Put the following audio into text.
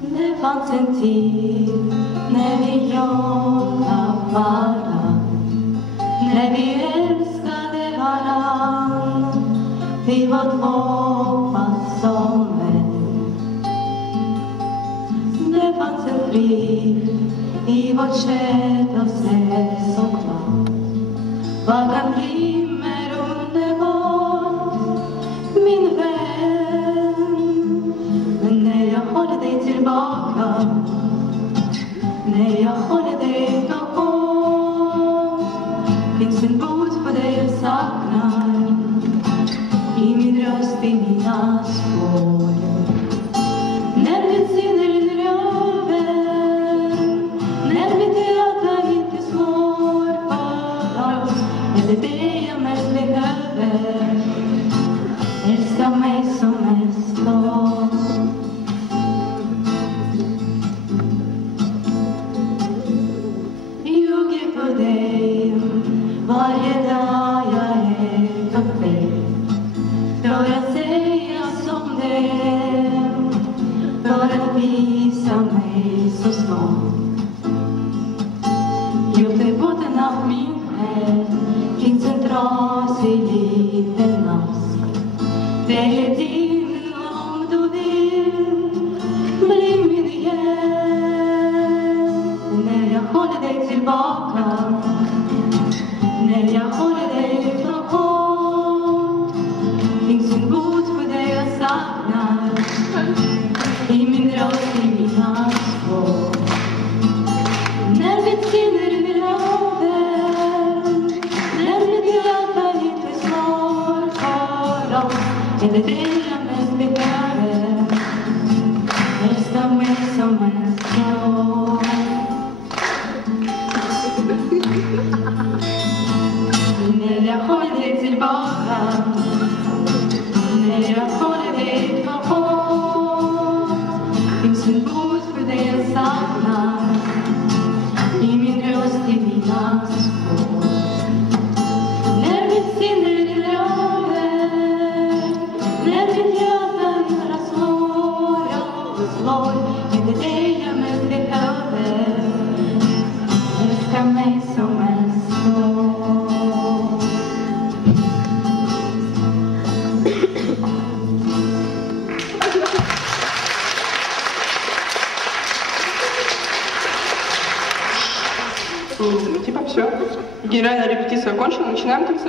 Det fanns en tid när vi jagade varann, när vi älskade varann. Vi var två fast som en. Det fanns en frid i vårt kött och stress och kvar. Vad kan bli mer underbart, min vän? Men när jag håller dig tillbaka, när jag håller dig bakom, finns en bot på dig jag saknar, i min röst, i mina spår. När mitt sinne rinner över, när mitt hjärta inte slår för oss, är det det jag mest behöver. Älska mig som mest då. Ljuger på dig varje dag jag är på fel, för att säga som det är, för att visa mig så svag. Just i botten av min själ finns en trasig liten mask. Det är din om du vill bli min igen. När jag håller dig tillbaka, när jag håller dig för hårt, finns en bot på det jag saknar, i min röst, i mina spår. När mitt sinne rinner över, när mitt hjärta inte slår för oss, är det det jag mest behöver. Älska mig som mest då. När jag håller dig tillbaka, när jag håller dig för hårt, finns en bot för det jag saknar, i min röst, i mina spår. När mitt sinne rinner över, när mitt hjärta bara slår och slår, är det det jag mest behöver. Älska mig som mest då. Типа все. Генеральная репетиция окончена, начинаем концерт.